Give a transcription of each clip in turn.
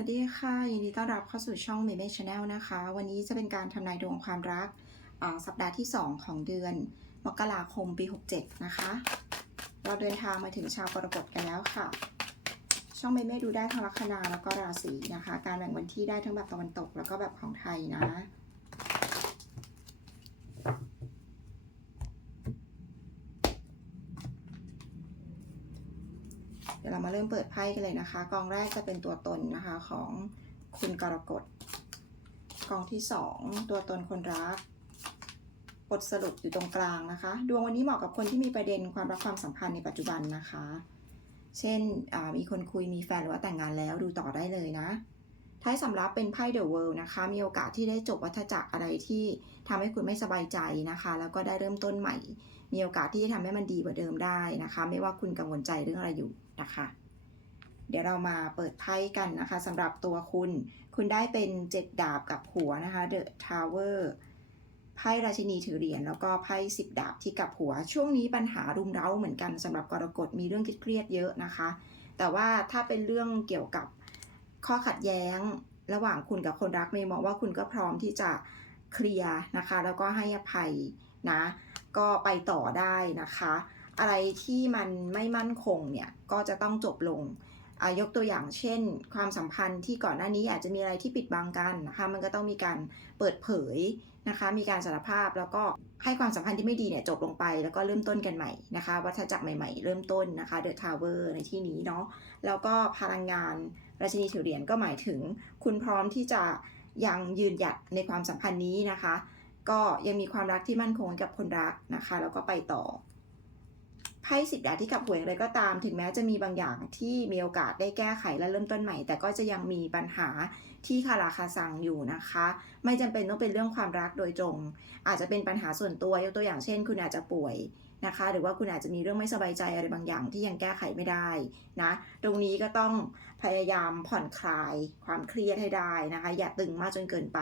วัสดีค่ะ ยินดีต้อนรับเข้าสู่ช่องเม m e Channel นะคะ วันนี้จะเป็นการทำนายดวงความรักอ่าสัปดาห์ที่ 2 ของเดือน มกราคมปี 67 นะคะ เราเดินทางมาถึงชาวกรกฎกันแล้วค่ะ ช่องเมเม่ดูได้ทั้งลัคนาแล้วก็ราศีนะคะ การแบ่งวันที่ได้ทั้งแบบตะวันตกแล้วก็แบบของไทยนะ ดี๋ยวเรามาเริ่มเปิดไพ่กันเลยนะคะ กองแรกจะเป็นตัวตนนะคะของคุณกรกฎ กองที่สองตัวตนคนรัก บทสรุปอยู่ตรงกลางนะคะ ดวงวันนี้เหมาะกับคนที่มีประเด็นความรักความสัมพันธ์ในปัจจุบันนะคะ เช่นมีคนคุยมีแฟนหรือว่าแต่งงานแล้วดูต่อได้เลยนะ ท้ายสำรับเป็นไพ่เดอะเวิลด์นะคะ มีโอกาสที่ได้จบวัฏจักรอะไรที่ทำให้คุณไม่สบายใจนะคะ แล้วก็ได้เริ่มต้นใหม่ มีโอกาสที่จะทำให้มันดีกว่าเดิมได้นะคะ ไม่ว่าคุณกังวลใจเรื่องอะไรอยู่นะคะ เดี๋ยวเรามาเปิดไพ่กันนะคะสำหรับตัวคุณ คุณได้เป็นเจ็ดดาบกับหัวนะคะ The Tower ไพ่ราชินีถือเหรียญแล้วก็ไพ่สิบดาบที่กับหัว ช่วงนี้ปัญหารุมเร้าเหมือนกันสำหรับกรกฎมีเรื่องเครียดเยอะนะคะ แต่ว่าถ้าเป็นเรื่องเกี่ยวกับข้อขัดแย้งระหว่างคุณกับคนรักเมย์มองว่าคุณก็พร้อมที่จะเคลียร์นะคะ แล้วก็ให้อภัยนะ ก็ไปต่อได้นะคะ อะไรที่มันไม่มั่นคงเนี่ยก็จะต้องจบลงยกตัวอย่างเช่น ความสัมพันธ์ที่ก่อนหน้านี้อาจจะมีอะไรที่ปิดบังกันนะคะมันก็ต้องมีการเปิดเผยนะคะ มีการสารภาพแล้วก็ให้ความสัมพันธ์ที่ไม่ดีเนี่ยจบลงไปแล้วก็เริ่มต้นกันใหม่นะคะ วัฏจักรใหม่ๆ เริ่มต้นนะคะ The Tower ในที่นี้เนาะแล้วก็พลังงานราชินีถือเหรียญก็หมายถึง คุณพร้อมที่จะยังยืนหยัดในความสัมพันธ์นี้นะคะ ก็ยังมีความรักที่มั่นคงกับคนรักนะคะ แล้วก็ไปต่อไพ่สิบดาบที่กับหวยอะไรก็ตาม ถึงแม้จะมีบางอย่างที่มีโอกาสได้แก้ไขและเริ่มต้นใหม่ แต่ก็จะยังมีปัญหาที่คาราคาซังอยู่นะคะ ไม่จำเป็นต้องเป็นเรื่องความรักโดยตรง อาจจะเป็นปัญหาส่วนตัวยกตัวอย่างเช่น คุณอาจจะป่วย นะคะ หรือว่าคุณอาจจะมีเรื่องไม่สบายใจอะไรบางอย่างที่ยังแก้ไขไม่ได้นะ ตรงนี้ก็ต้องพยายามผ่อนคลายความเครียดให้ได้นะคะ อย่าตึงมากจนเกินไป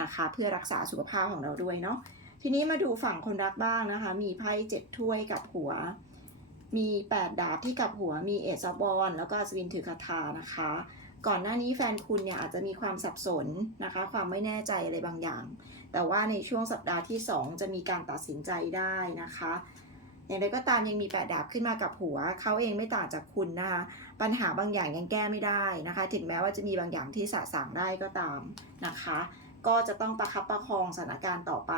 นะคะ เพื่อรักษาสุขภาพของเราด้วยเนาะ ทีนี้มาดูฝั่งคนรักบ้างนะคะ มีไพ่เจ็ดถ้วยกับหัว มีแปดดาบที่กับหัว มีเอซบอลแล้วก็สวินถือคาถานะคะ ก่อนหน้านี้แฟนคุณเนี่ยอาจจะมีความสับสนนะคะ ความไม่แน่ใจอะไรบางอย่างแต่ว่าในช่วงสัปดาห์ที่ 2 จะมีการตัดสินใจได้นะคะ อย่างไรก็ตามยังมีแปดดาบขึ้นมากับหัว เขาเองไม่ต่างจากคุณนะคะ ปัญหาบางอย่างยังแก้ไม่ได้นะคะ ถึงแม้ว่าจะมีบางอย่างที่สะสางได้ก็ตามนะคะ ก็จะต้องประคับประคองสถานการณ์ต่อไป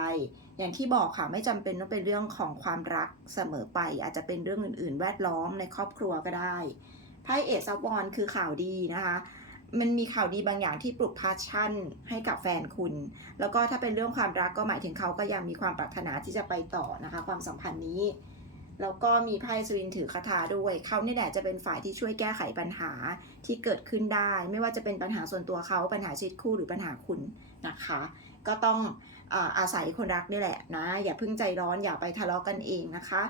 อย่างที่บอกค่ะไม่จำเป็นต้องเป็นเรื่องของความรักเสมอไป อาจจะเป็นเรื่องอื่น ๆ แวดล้อมในครอบครัวก็ได้ไพ่เอซซับวอนคือข่าวดีนะคะมันมีข่าวดีบางอย่างที่ปลุกพาชั่นให้กับแฟนคุณ แล้วก็ถ้าเป็นเรื่องความรักก็หมายถึงเขาก็ยังมีความปรารถนาที่จะไปต่อนะคะ ความสัมพันธ์นี้ แล้วก็มีไพ่สวินถือคาถาด้วยเขาเนี่ยแหละจะเป็นฝ่ายที่ช่วยแก้ไขปัญหาที่เกิดขึ้นได้ ไม่ว่าจะเป็นปัญหาส่วนตัวเขาปัญหาชีวิตคู่หรือปัญหาคุณนะคะ ก็ต้องอาศัยคนรักนี่แหละนะ อย่าเพิ่งใจร้อนอย่าไปทะเลาะกันเองนะคะ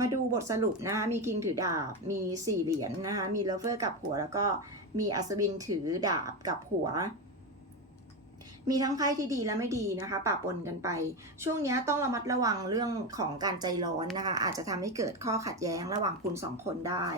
มาดูบทสรุปนะคะ มีคิงถือดาบ มีสี่เหรียญนนะคะ มีเลเวอร์กับหัวแล้วก็มีอัศวินถือดาบกับหัว มีทั้งไพ่ที่ดีและไม่ดีนะคะปะปนกันไป ช่วงนี้ต้องระมัดระวังเรื่องของการใจร้อนนะคะ อาจจะทำให้เกิดข้อขัดแย้งระหว่างคุณสองคนได้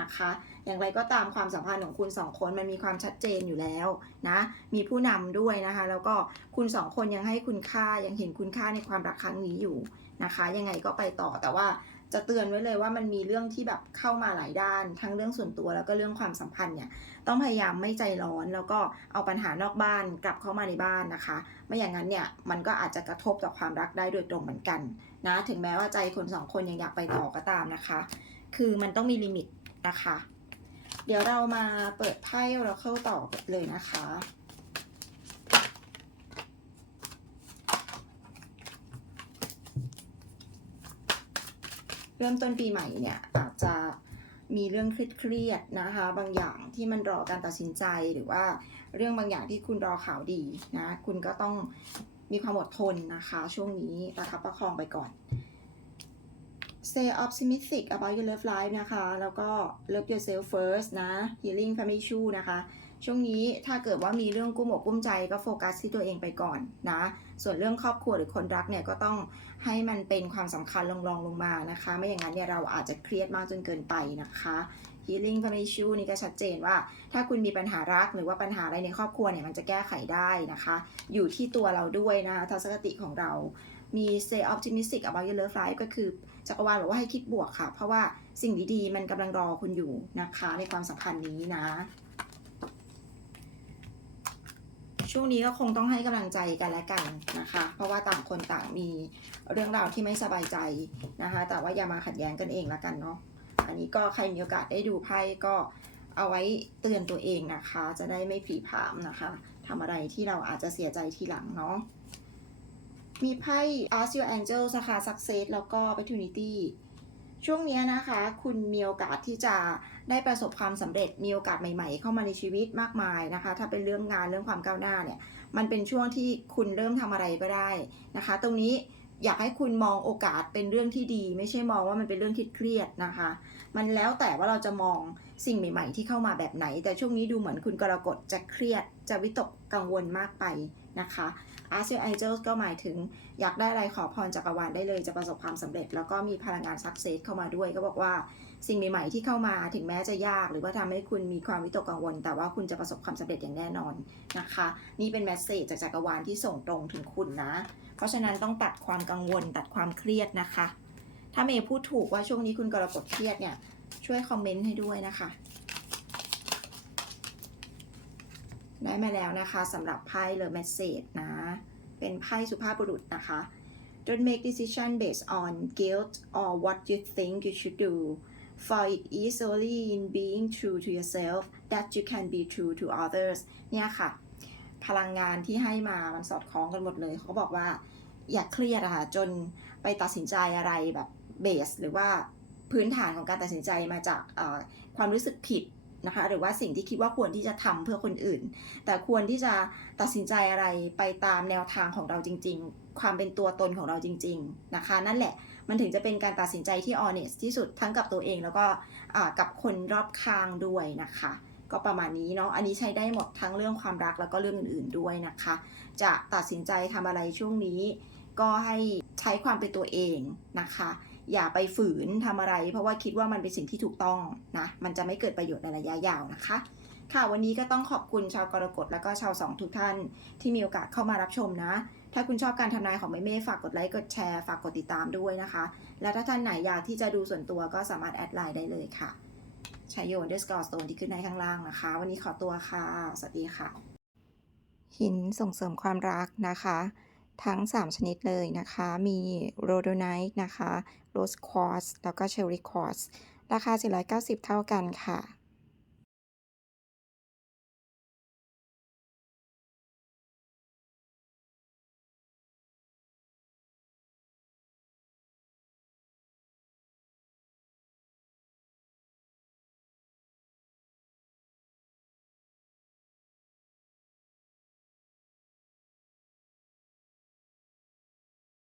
นะคะ อย่างไรก็ตามความสัมพันธ์ของคุณสองคนมันมีความชัดเจนอยู่แล้วนะมีผู้นำด้วยนะคะ แล้วก็คุณสองคนยังให้คุณค่ายังเห็นคุณค่าในความรักครั้งนี้อยู่นะคะ ยังไงก็ไปต่อแต่ว่า จะเตือนไว้เลยว่ามันมีเรื่องที่แบบเข้ามาหลายด้าน ทั้งเรื่องส่วนตัวแล้วก็เรื่องความสัมพันธ์เนี่ยต้องพยายามไม่ใจร้อนแล้วก็เอาปัญหานอกบ้านกลับเข้ามาในบ้านนะคะ ไม่อย่างนั้นเนี่ยมันก็อาจจะกระทบต่อความรักได้โดยตรงเหมือนกันนะถึงแม้ว่าใจคนสองคนยังอยากไปต่อก็ตามนะคะ คือมันต้องมีลิมิตนะคะ เดี๋ยวเรามาเปิดไพ่เราเข้าต่อเลยนะคะ เริ่มต้นปีใหม่เนี่ยอาจจะมีเรื่องเครียดๆนะคะ บางอย่างที่มันรอการตัดสินใจหรือว่าเรื่องบางอย่างที่คุณรอข่าวดีนะคุณก็ต้องมีความอดทนนะคะ ช่วงนี้ประคับประคองไปก่อน Stay optimistic about your love life นะคะ แล้วก็ love yourself first นะ healing family issue นะคะ ช่วงนี้ถ้าเกิดว่ามีเรื่องกุ้มอกกุ้มใจก็โฟกัสที่ตัวเองไปก่อนนะ ส่วนเรื่องครอบครัวหรือคนรักเนี่ยก็ต้องให้มันเป็นความสำคัญลงรองลงมานะคะ ไม่อย่างนั้นเนี่ยเราอาจจะเครียดมากจนเกินไปนะคะ healing family issue นี่ก็ชัดเจนว่า ถ้าคุณมีปัญหารักหรือว่าปัญหาอะไรในครอบครัวเนี่ยมันจะแก้ไขได้นะคะ อยู่ที่ตัวเราด้วยนะทัศนคติของเรามี stay optimistic about your love life ก็คือจักรวาลบอกว่าให้คิดบวกค่ะ เพราะว่าสิ่งดีๆ มันกำลังรอคุณอยู่นะคะ ในความสัมพันธ์นี้นะ ช่วงนี้ก็คงต้องให้กำลังใจกันและกันนะคะ เพราะว่าต่างคนต่างมีเรื่องราวที่ไม่สบายใจนะคะ แต่ว่าอย่ามาขัดแย้งกันเองละกันเนาะอันนี้ก็ใครมีโอกาสได้ดูไพ่ก็เอาไว้เตือนตัวเองนะคะ จะได้ไม่ผีผามนะคะทำอะไรที่เราอาจจะเสียใจทีหลังเนาะมีไพ่ Ask Your Angels นะคะ Success แล้วก็ Opportunity ช่วงนี้นะคะ คุณมีโอกาสที่จะได้ประสบความสำเร็จมีโอกาสใหม่ ๆ เข้ามาในชีวิตมากมายนะคะ ถ้าเป็นเรื่องงานเรื่องความก้าวหน้าเนี่ยมันเป็นช่วงที่คุณเริ่มทำอะไรก็ได้นะคะ ตรงนี้อยากให้คุณมองโอกาสเป็นเรื่องที่ดี ไม่ใช่มองว่ามันเป็นเรื่องที่เครียดนะคะ มันแล้วแต่ว่าเราจะมองสิ่งใหม่ ๆ ที่เข้ามาแบบไหน แต่ช่วงนี้ดูเหมือนคุณกรกฎจะเครียดจะวิตกกังวลมากไปนะคะ Ask Your Angels ก็หมายถึงอยากได้อะไรขอพรจักรวาลได้เลยจะประสบความสำเร็จ แล้วก็มีพลังงาน success เข้ามาด้วย ก็บอกว่าสิ่งใหม่ๆที่เข้ามาถึงแม้จะยากหรือว่าทำให้คุณมีความวิตกกังวล แต่ว่าคุณจะประสบความสำเร็จอย่างแน่นอนนะคะ นี่เป็นแมสเซจจากจักรวาลที่ส่งตรงถึงคุณนะ เพราะฉะนั้นต้องตัดความกังวลตัดความเครียดนะคะ ถ้าเมย์พูดถูกว่าช่วงนี้คุณกรกฎเครียดเนี่ยช่วยคอมเมนต์ให้ด้วยนะคะ ได้มาแล้วนะคะสำหรับไพ่เลอ message นะ เป็นไพ่สุภาพบุรุษนะคะ Don't make decision based on guilt or what you think you should do for it is only in being true to yourself that you can be true to others เนี่ยค่ะ พลังงานที่ให้มามันสอดคล้องกันหมดเลยเขาบอกว่าอย่าเครียดอะค่ะ จนไปตัดสินใจอะไรแบบเบสหรือว่าพื้นฐานของการตัดสินใจมาจากความรู้สึกผิด นะคะหรือว่าสิ่งที่คิดว่าควรที่จะทำเพื่อคนอื่น แต่ควรที่จะตัดสินใจอะไรไปตามแนวทางของเราจริง ๆ ความเป็นตัวตนของเราจริง ๆนะคะ นั่นแหละมันถึงจะเป็นการตัดสินใจที่ honest ที่สุดทั้งกับตัวเองแล้วก็อ่ากับคนรอบข้างด้วยนะคะ ก็ประมาณนี้เนาะอันนี้ใช้ได้หมดทั้งเรื่องความรักแล้วก็เรื่องอื่นๆด้วยนะคะ จะตัดสินใจทำอะไรช่วงนี้ ก็ให้ใช้ความเป็นตัวเองนะคะ อย่าไปฝืนทำอะไร เพราะว่าคิดว่ามันเป็นสิ่งที่ถูกต้องนะ มันจะไม่เกิดประโยชน์ในระยะยาวนะคะ ค่ะวันนี้ก็ต้องขอบคุณชาวกรกฎแล้วก็ชาวสองทุกท่านที่มีโอกาสเข้ามารับชมนะ ถ้าคุณชอบการทำนายของแม่เม่ฝากกดไลค์กดแชร์ฝากกดติดตามด้วยนะคะ และถ้าท่านไหนอยากที่จะดูส่วนตัวก็สามารถแอดไลน์ได้เลยค่ะชายโยนเดสกอร์สโตนที่ขึ้นให้ข้างล่างนะคะ วันนี้ขอตัวค่ะ สวัสดีค่ะ หินส่งเสริมความรักนะคะ ทั้ง 3 ชนิดเลยนะคะ มีโรโดไนท์นะคะโรสควอสแล้วก็เชอร์รี่ควอสราคา 490 เท่ากันค่ะ